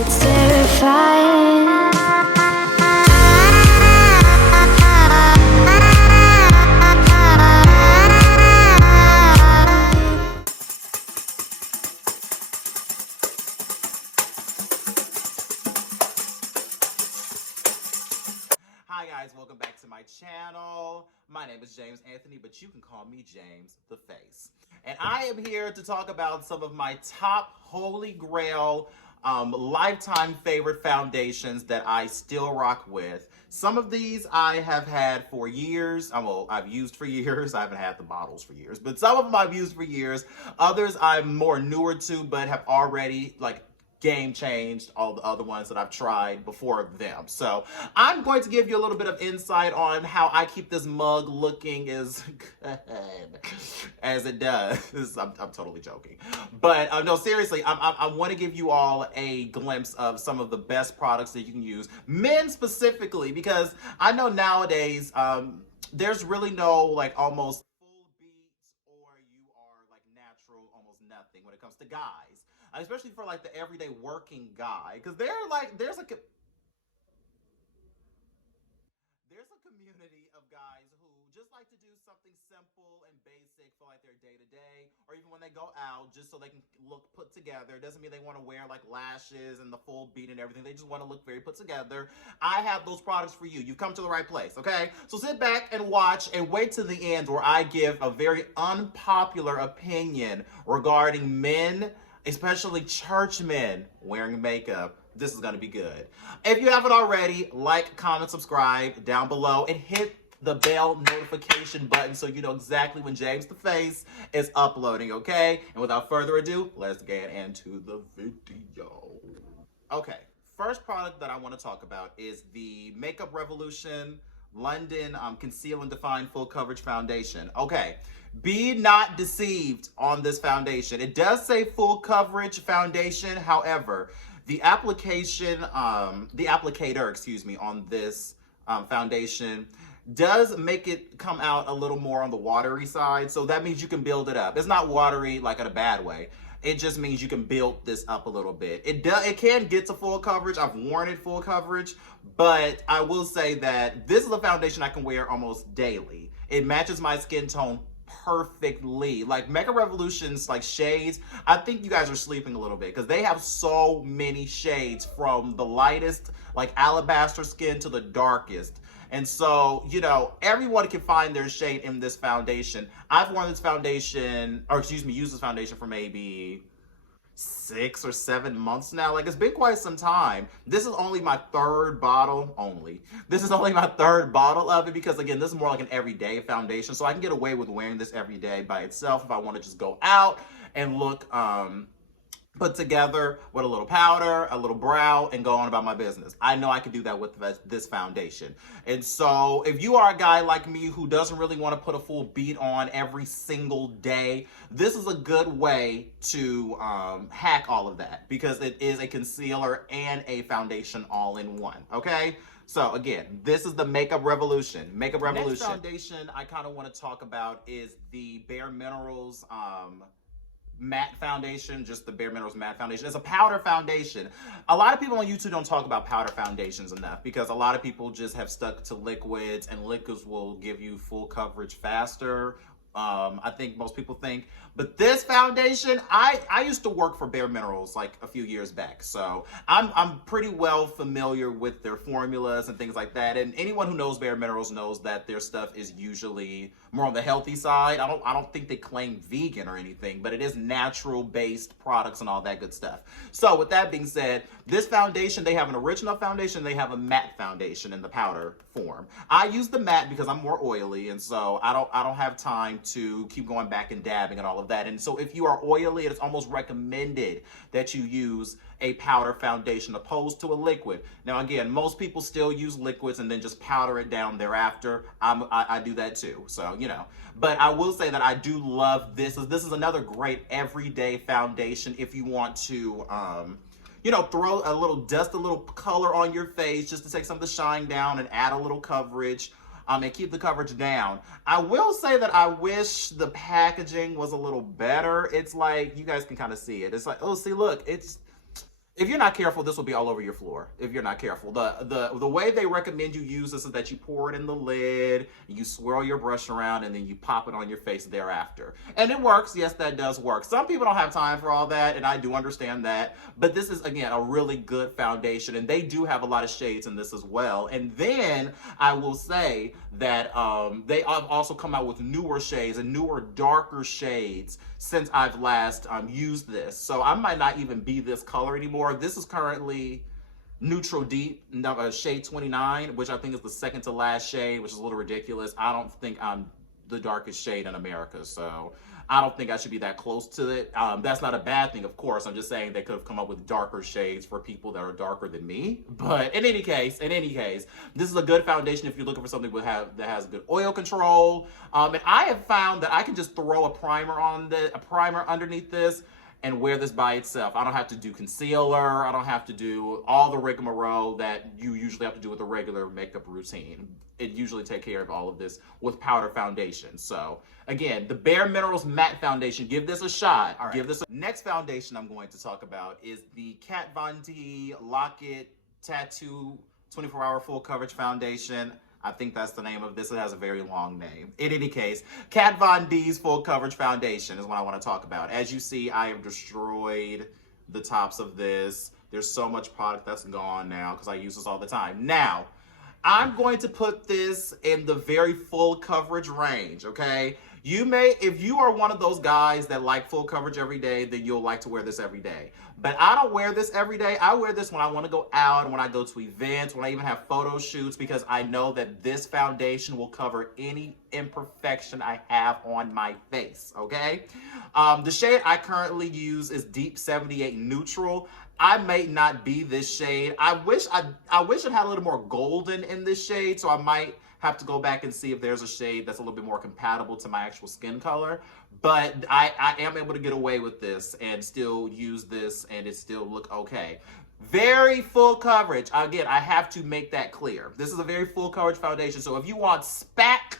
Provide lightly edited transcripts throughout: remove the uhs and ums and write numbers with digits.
It's terrifying. Hi guys, welcome back to my channel. My name is James Anthony, but you can call me James the Face. And I am here to talk about some of my top holy grail, lifetime favorite foundations that I still rock with. Some of these I have had for years. Well, I've used for years. I haven't had the bottles for years, but some of them I've used for years. Others I'm more newer to, but have already game changed all the other ones that I've tried before them. So I'm going to give you a little bit of insight on how I keep this mug looking as good as it does. I'm totally joking. But no, seriously, I want to give you all a glimpse of some of the best products that you can use. Men specifically, because I know nowadays there's really no almost full beats, or you are natural almost nothing when it comes to guys, especially for the everyday working guy, because there's a community of guys who just like to do something simple and basic for their day-to-day, or even when they go out, just so they can look put together. It doesn't mean they want to wear lashes and the full beat and everything. They just want to look very put together. I have those products for you. You've come to the right place, okay? So sit back and watch and wait to the end, where I give a very unpopular opinion regarding men, especially church men, wearing makeup. This is going to be good. If you haven't already, like, comment, subscribe down below, and hit the bell notification button so you know exactly when James the Face is uploading, okay? And without further ado, let's get into the video. Okay, first product that I want to talk about is the Makeup Revolution London Conceal and Define Full Coverage Foundation. Okay, be not deceived on this foundation. It does say full coverage foundation. However, the applicator, excuse me, on this foundation does make it come out a little more on the watery side. So that means you can build it up. It's not watery in a bad way. It just means you can build this up a little bit. It can get to full coverage. I've worn it full coverage, but I will say that this is a foundation I can wear almost daily. It matches my skin tone perfectly. Makeup Revolution's shades, I think you guys are sleeping a little bit, because they have so many shades, from the lightest alabaster skin to the darkest. And so, everyone can find their shade in this foundation. I've worn this foundation, or excuse me, used this foundation for maybe 6 or 7 months now. It's been quite some time. This is only my third bottle This is only my third bottle of it, because again, this is more an everyday foundation. So I can get away with wearing this every day by itself if I want to just go out and look put together with a little powder, a little brow, and go on about my business. I know I could do that with this foundation. And so if you are a guy like me who doesn't really want to put a full beat on every single day, this is a good way to hack all of that, because it is a concealer and a foundation all in one, okay? So again, this is the Makeup Revolution. Makeup Revolution. Next foundation I kind of want to talk about is the BareMinerals matte foundation, just the BareMinerals matte foundation. It's a powder foundation. A lot of people on YouTube don't talk about powder foundations enough, because a lot of people just have stuck to liquids, and liquids will give you full coverage faster. I think most people think. But this foundation, I used to work for BareMinerals a few years back, so I'm pretty well familiar with their formulas and things like that. And anyone who knows BareMinerals knows that their stuff is usually more on the healthy side. I don't think they claim vegan or anything, but it is natural based products and all that good stuff. So with that being said, this foundation, they have an original foundation, they have a matte foundation in the powder form. I use the matte because I'm more oily, and so I don't have time to keep going back and dabbing and all of that. And so if you are oily, it's almost recommended that you use a powder foundation opposed to a liquid. Now again, most people still use liquids and then just powder it down thereafter. I do that too, so but I will say that I do love this. This is another great everyday foundation if you want to throw a little dust, a little color on your face, just to take some of the shine down and add a little coverage. And keep the coverage down. I will say that I wish the packaging was a little better. It's you guys can kind of see it. It's oh, see, look, it's if you're not careful, this will be all over your floor. If you're not careful, the way they recommend you use this is that you pour it in the lid, you swirl your brush around, and then you pop it on your face thereafter. And it works. Yes, that does work. Some people don't have time for all that, and I do understand that. But this is, again, a really good foundation, and they do have a lot of shades in this as well. And then I will say that they have also come out with newer shades and newer, darker shades since I've last used this. So I might not even be this color anymore. This is currently Neutral Deep, shade 29, which I think is the second to last shade, which is a little ridiculous. I don't think I'm the darkest shade in America, so I don't think I should be that close to it. That's not a bad thing, of course. I'm just saying they could have come up with darker shades for people that are darker than me. But in any case, this is a good foundation if you're looking for something that has good oil control. And I have found that I can just throw a primer underneath this and wear this by itself. I don't have to do concealer. I don't have to do all the rigmarole that you usually have to do with a regular makeup routine. It usually takes care of all of this with powder foundation. So again, the BareMinerals Matte Foundation, give this a shot. All right. Next foundation I'm going to talk about is the Kat Von D Lock-It Tattoo 24-Hour Full Coverage Foundation. I think that's the name of this. It has a very long name. In any case, Kat Von D's Full Coverage Foundation is what I want to talk about. As you see, I have destroyed the tops of this. There's so much product that's gone now because I use this all the time. Now, I'm going to put this in the very full coverage range, okay? If you are one of those guys that like full coverage every day, then you'll like to wear this every day. But I don't wear this every day. I wear this when I want to go out, and when I go to events, when I even have photo shoots, because I know that this foundation will cover any imperfection I have on my face, okay? The shade I currently use is Deep 78 Neutral. I may not be this shade. I wish it had a little more golden in this shade, so I might have to go back and see if there's a shade that's a little bit more compatible to my actual skin color. But I am able to get away with this and still use this and it still look okay. Very full coverage. Again, I have to make that clear. This is a very full coverage foundation. So if you want SPAC,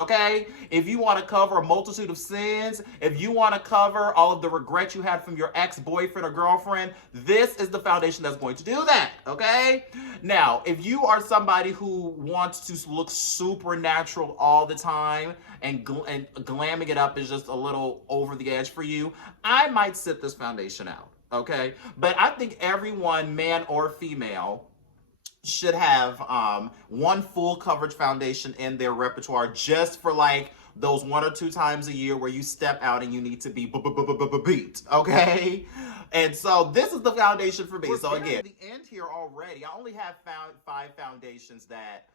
okay, if you want to cover a multitude of sins, if you want to cover all of the regret you had from your ex-boyfriend or girlfriend, this is the foundation that's going to do that, okay? Now, if you are somebody who wants to look super natural all the time and glamming it up is just a little over the edge for you, I might sit this foundation out, okay? But I think everyone, man or female, should have one full coverage foundation in their repertoire just for like those 1 or 2 times a year where you step out and you need to be beat, okay? And so this is the foundation for me. So again, at the end here already, I only have found 5 foundations that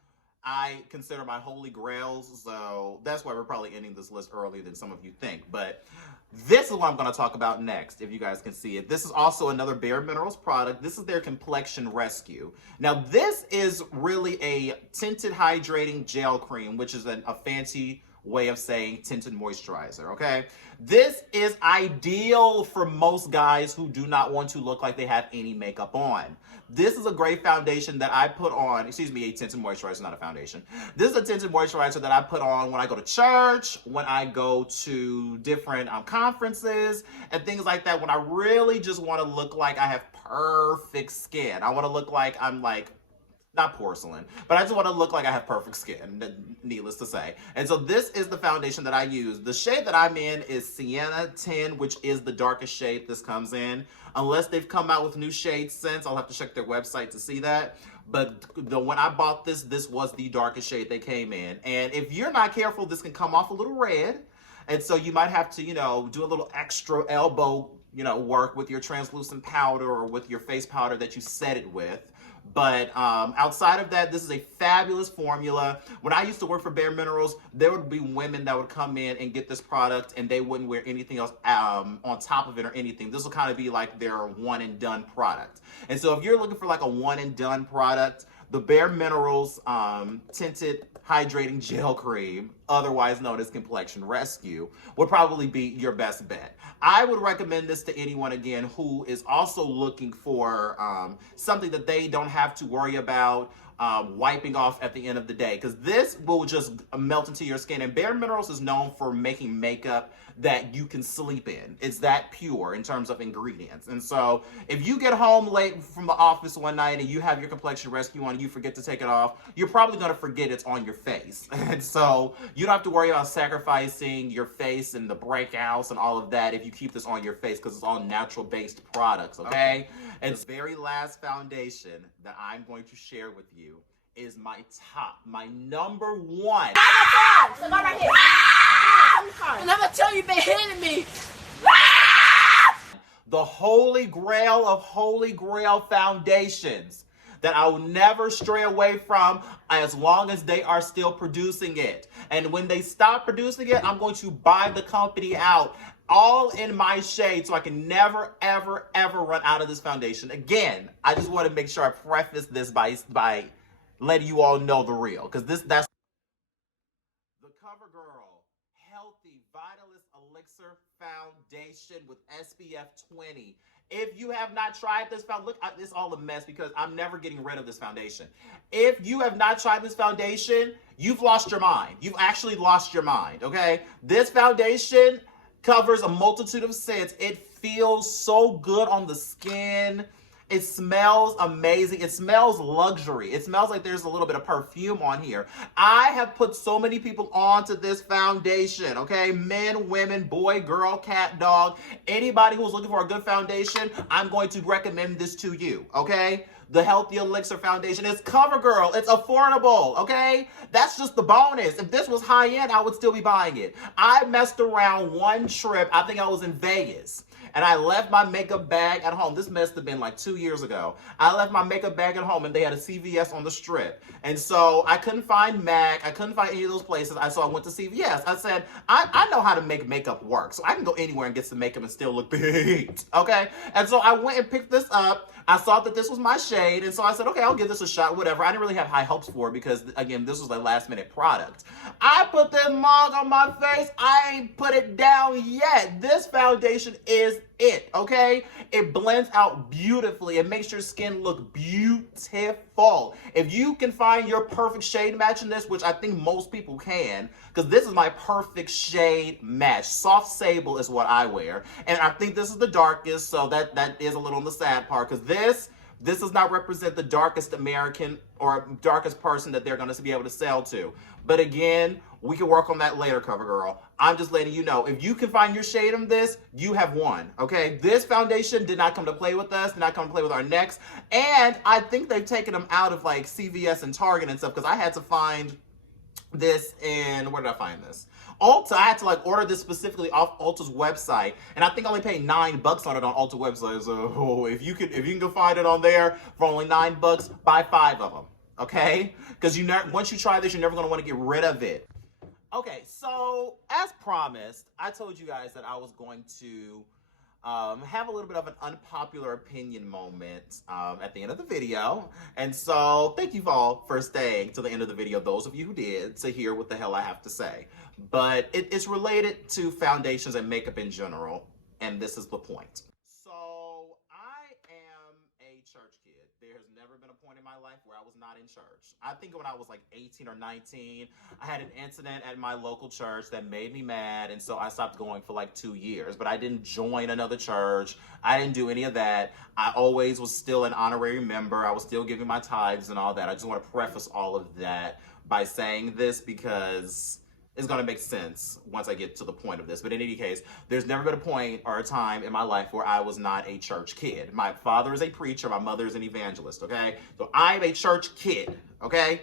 I consider my holy grails, so that's why we're probably ending this list earlier than some of you think. But this is what I'm going to talk about next, if you guys can see it. This is also another BareMinerals product. This is their Complexion Rescue. Now, this is really a tinted hydrating gel cream, which is a fancy way of saying tinted moisturizer, okay? This is ideal for most guys who do not want to look like they have any makeup on. This is a great foundation that I put on, a tinted moisturizer, not a foundation. This is a tinted moisturizer that I put on when I go to church, when I go to different conferences and things like that, when I really just want to look like I have perfect skin. I want to look like I'm like, not porcelain, but I just want to look like I have perfect skin, needless to say. And so this is the foundation that I use. The shade that I'm in is Sienna 10, which is the darkest shade this comes in. Unless they've come out with new shades since, I'll have to check their website to see that. But when I bought this was the darkest shade they came in. And if you're not careful, this can come off a little red. And so you might have to, do a little extra elbow, work with your translucent powder or with your face powder that you set it with. But outside of that, this is a fabulous formula. When I used to work for BareMinerals, there would be women that would come in and get this product and they wouldn't wear anything else on top of it or anything. This will kind of be like their one and done product. And so if you're looking for like a one and done product, the BareMinerals Tinted Hydrating Gel Cream, otherwise known as Complexion Rescue, would probably be your best bet. I would recommend this to anyone, again, who is also looking for something that they don't have to worry about wiping off at the end of the day, because this will just melt into your skin. And BareMinerals is known for making makeup that you can sleep in. It's that pure in terms of ingredients. And so if you get home late from the office one night and you have your Complexion Rescue on and you forget to take it off, you're probably going to forget it's on your face. And so you don't have to worry about sacrificing your face and the breakouts and all of that if you keep this on your face, because it's all natural based products, okay? And the very last foundation that I'm going to share with you is my number one. Right here. And I'm gonna tell you, you've been hitting me. The holy grail of holy grail foundations that I will never stray away from as long as they are still producing it. And when they stop producing it, I'm going to buy the company out, all in my shade, so I can never, ever, ever run out of this foundation. Again, I just want to make sure I preface this by letting you all know the real, because that's the CoverGirl Healthy Vitalist Elixir Foundation with SPF 20. If you have not tried this look, it's all a mess because I'm never getting rid of this foundation. If you have not tried this foundation, you've lost your mind. You've actually lost your mind, okay? This foundation covers a multitude of scents. It feels so good on the skin. It smells amazing. It smells luxury. It smells like there's a little bit of perfume on here. I have put so many people onto this foundation, okay? Men, women, boy, girl, cat, dog. Anybody who's looking for a good foundation, I'm going to recommend this to you, okay? The Healthy Elixir Foundation. It's CoverGirl. It's affordable, okay? That's just the bonus. If this was high-end, I would still be buying it. I messed around one trip. I think I was in Vegas. And I left my makeup bag at home. This must have been like 2 years ago. I left my makeup bag at home and they had a CVS on the strip. And so I couldn't find MAC. I couldn't find any of those places. So I went to CVS. I said, I know how to make makeup work. So I can go anywhere and get some makeup and still look beat. Okay? And so I went and picked this up. I saw that this was my shade. And so I said, okay, I'll give this a shot, whatever. I didn't really have high hopes for it because, again, this was a last minute product. I put this mug on my face. I ain't put it down yet. This foundation is it, okay? It blends out beautifully. It makes your skin look beautiful. If you can find your perfect shade match in this, which I think most people can, because this is my perfect shade match. Soft sable is what I wear. And I think this is the darkest, so that is a little on the sad part, because this does not represent the darkest American or darkest person that they're going to be able to sell to. But again, we can work on that later, CoverGirl. I'm just letting you know, if you can find your shade in this, you have won, okay? This foundation did not come to play with us, did not come to play with our necks, and I think they've taken them out of like CVS and Target and stuff, because I had to find this in, where did I find this? Ulta. I had to like order this specifically off Ulta's website, and I think I only paid $9 on it on Ulta website. So if you can go find it on there for only $9, buy 5 of them, okay? Because once you try this, you're never gonna want to get rid of it. Okay, so as promised, I told you guys that I was going to have a little bit of an unpopular opinion moment at the end of the video. And so thank you all for staying to the end of the video, those of you who did, to hear what the hell I have to say. But it's related to foundations and makeup in general, and this is the point. So I am a church kid. There has never been a point in my life where I was not in church. I think when I was like 18 or 19, I had an incident at my local church that made me mad, and so I stopped going for like 2 years. But I didn't join another church. I didn't do any of that. I always was still an honorary member. I was still giving my tithes and all that. I just want to preface all of that by saying this because it's going to make sense once I get to the point of this. But in any case, there's never been a point or a time in my life where I was not a church kid. My father is a preacher. My mother is an evangelist, okay? So I'm a church kid, okay?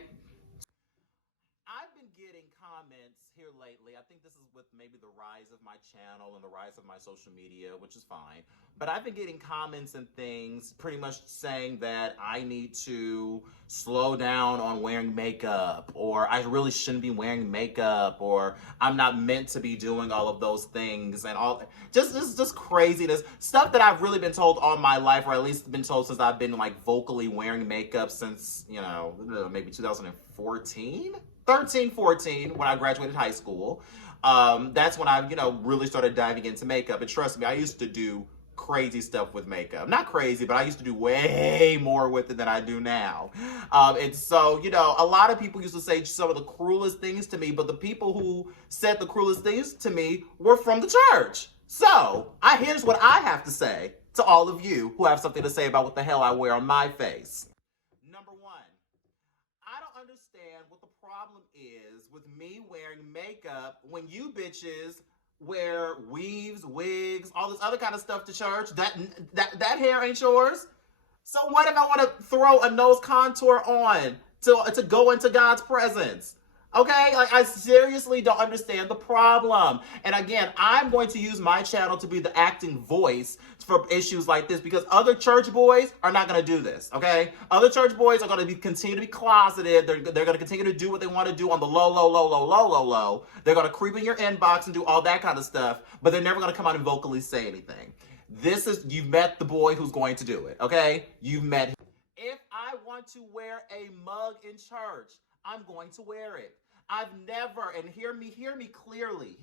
I've been getting comments here lately. I think this is with maybe the rise of my channel and the rise of my social media, which is fine. But I've been getting comments and things pretty much saying that I need to slow down on wearing makeup, or I really shouldn't be wearing makeup, or I'm not meant to be doing all of those things, and all just craziness. Stuff that I've really been told all my life, or at least been told since I've been like vocally wearing makeup since, you know, maybe 2014. 13, 14, when I graduated high school. That's when I, really started diving into makeup. And trust me, I used to do crazy stuff with makeup. Not crazy, but I used to do way more with it than I do now. And so, a lot of people used to say some of the cruelest things to me, but the people who said the cruelest things to me were from the church. So, here's what I have to say to all of you who have something to say about what the hell I wear on my face. Number one, I don't understand what the problem is with me wearing makeup when you bitches wear weaves, wigs, all this other kind of stuff to church. That hair ain't yours. So what if I want to throw a nose contour on to go into God's presence? Okay, I seriously don't understand the problem. And again, I'm going to use my channel to be the acting voice for issues like this because other church boys are not going to do this, okay? Other church boys are going to continue to be closeted. They're going to continue to do what they want to do on the low. They're going to creep in your inbox and do all that kind of stuff, but they're never going to come out and vocally say anything. You've met the boy who's going to do it, okay? You've met him. If I want to wear a mug in church, I'm going to wear it. I've never, and hear me clearly.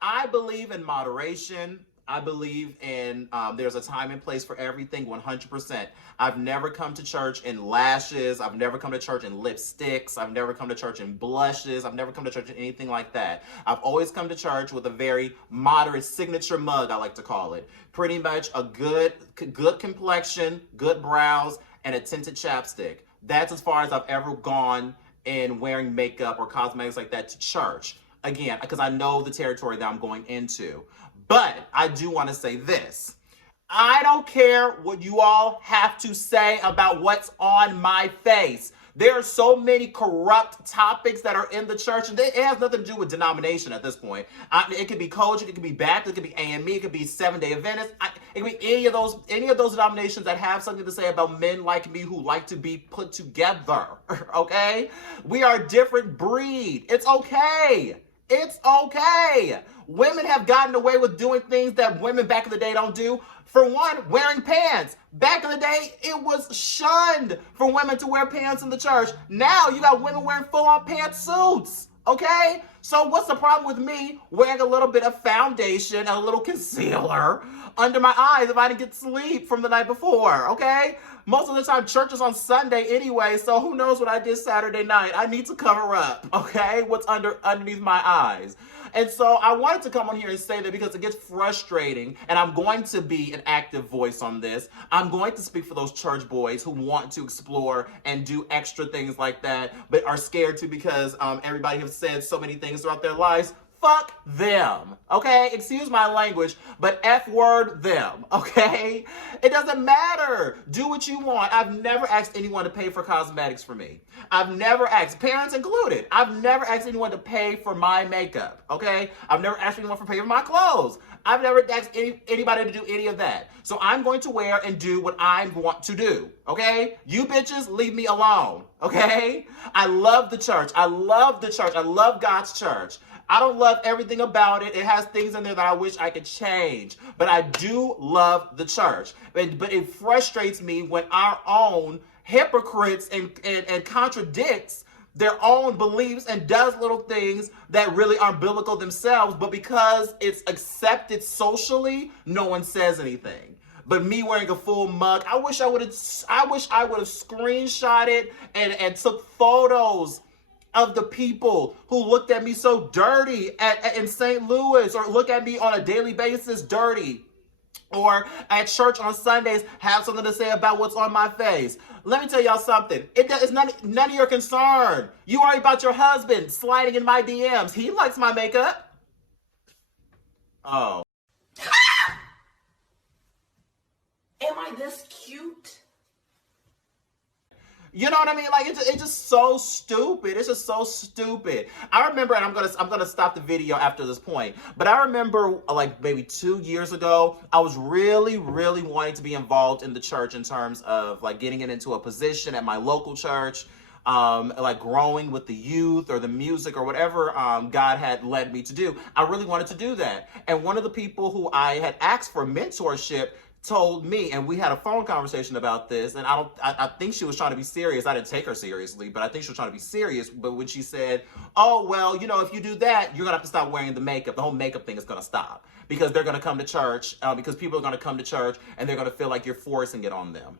I believe in moderation. I believe in there's a time and place for everything 100%. I've never come to church in lashes. I've never come to church in lipsticks. I've never come to church in blushes. I've never come to church in anything like that. I've always come to church with a very moderate signature mug, I like to call it. Pretty much a good complexion, good brows, and a tinted chapstick. That's as far as I've ever gone in wearing makeup or cosmetics like that to church. Again, because I know the territory that I'm going into. But I do want to say this. I don't care what you all have to say about what's on my face. There are so many corrupt topics that are in the church, and it has nothing to do with denomination at this point. It could be Kojic, it could be Baptist, it could be AME, it could be Seventh-day Adventist. It could be any of those denominations that have something to say about men like me who like to be put together. Okay, we are a different breed. It's okay. It's okay. Women have gotten away with doing things that women back in the day don't do. For one, wearing pants. Back in the day, it was shunned for women to wear pants in the church. Now you got women wearing full-on pantsuits. Okay? So what's the problem with me wearing a little bit of foundation and a little concealer under my eyes if I didn't get sleep from the night before? Okay? Most of the time, church is on Sunday anyway, so who knows what I did Saturday night? I need to cover up, okay? What's underneath my eyes. And so I wanted to come on here and say that because it gets frustrating, and I'm going to be an active voice on this. I'm going to speak for those church boys who want to explore and do extra things like that, but are scared to because everybody has said so many things throughout their lives. Fuck them, okay? Excuse my language, but F-word them, okay? It doesn't matter. Do what you want. I've never asked anyone to pay for cosmetics for me. I've never asked, parents included, I've never asked anyone to pay for my makeup, okay? I've never asked anyone to pay for my clothes. I've never asked anybody to do any of that. So I'm going to wear and do what I want to do, okay? You bitches, leave me alone, okay? I love the church. I love the church. I love God's church. I don't love everything about it. It has things in there that I wish I could change. But I do love the church. But it frustrates me when our own hypocrites and contradicts their own beliefs and does little things that really aren't biblical themselves. But because it's accepted socially, no one says anything. But me wearing a full mug, I wish I would have screenshot it and took photos of the people who looked at me so dirty in St. Louis, or look at me on a daily basis dirty, or at church on Sundays have something to say about what's on my face. Let me tell y'all something. It's none of your concern. You worry about your husband sliding in my DMs. He likes my makeup. Oh. Am I this cute? You know what I mean? Like it's just so stupid. It's just so stupid. I remember, and I'm gonna stop the video after this point. But I remember like maybe 2 years ago, I was really wanting to be involved in the church in terms of like getting it into a position at my local church, like growing with the youth or the music or whatever God had led me to do. I really wanted to do that. And one of the people who I had asked for mentorship told me, and we had a phone conversation about this, and I think she was trying to be serious. I didn't take her seriously, but I think she was trying to be serious. But when she said, oh, well, you know, if you do that, you're gonna have to stop wearing the makeup. The whole makeup thing is gonna stop because they're gonna come to church, because people are gonna come to church and they're gonna feel like you're forcing it on them.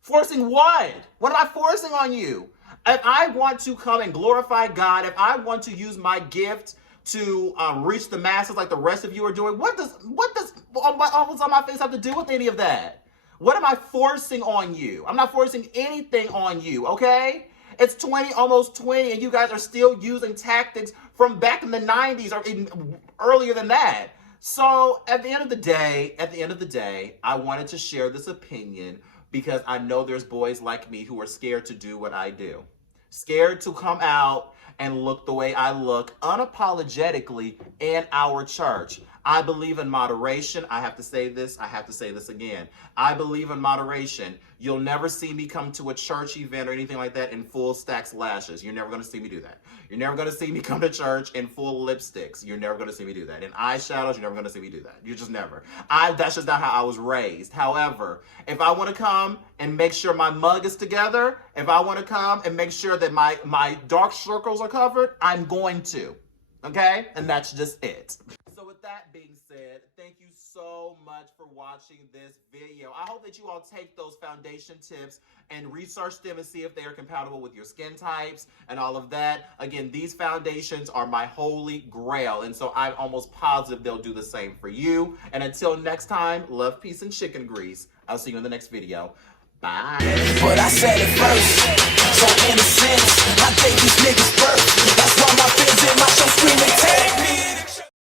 Forcing what? What am I forcing on you? If I want to come and glorify God, if I want to use my gift to reach the masses like the rest of you are doing, what does what's on my face have to do with any of that? What am I forcing on you? I'm not forcing anything on you, okay? It's almost 20, and you guys are still using tactics from back in the 90s or even earlier than that. So at the end of the day, I wanted to share this opinion because I know there's boys like me who are scared to do what I do. Scared to come out and look the way I look unapologetically in our church. I believe in moderation. I have to say this again. I believe in moderation. You'll never see me come to a church event or anything like that in full stacks lashes. You're never going to see me do that. You're never going to see me come to church in full lipsticks. You're never going to see me do that. In eyeshadows, you're never going to see me do that. You just never. That's just not how I was raised. However, if I want to come and make sure my mug is together, if I want to come and make sure that my dark circles are covered, I'm going to. Okay? And that's just it. So with that being said, thank you so much for watching this video. I hope that you all take those foundation tips and research them and see if they are compatible with your skin types and all of that. Again, these foundations are my holy grail, and so I'm almost positive they'll do the same for you. And until next time, love, peace, and chicken grease. I'll see you in the next video. Bye. But I said it first, so in a sense, I gave these niggas birth. That's why my fans in my show screaming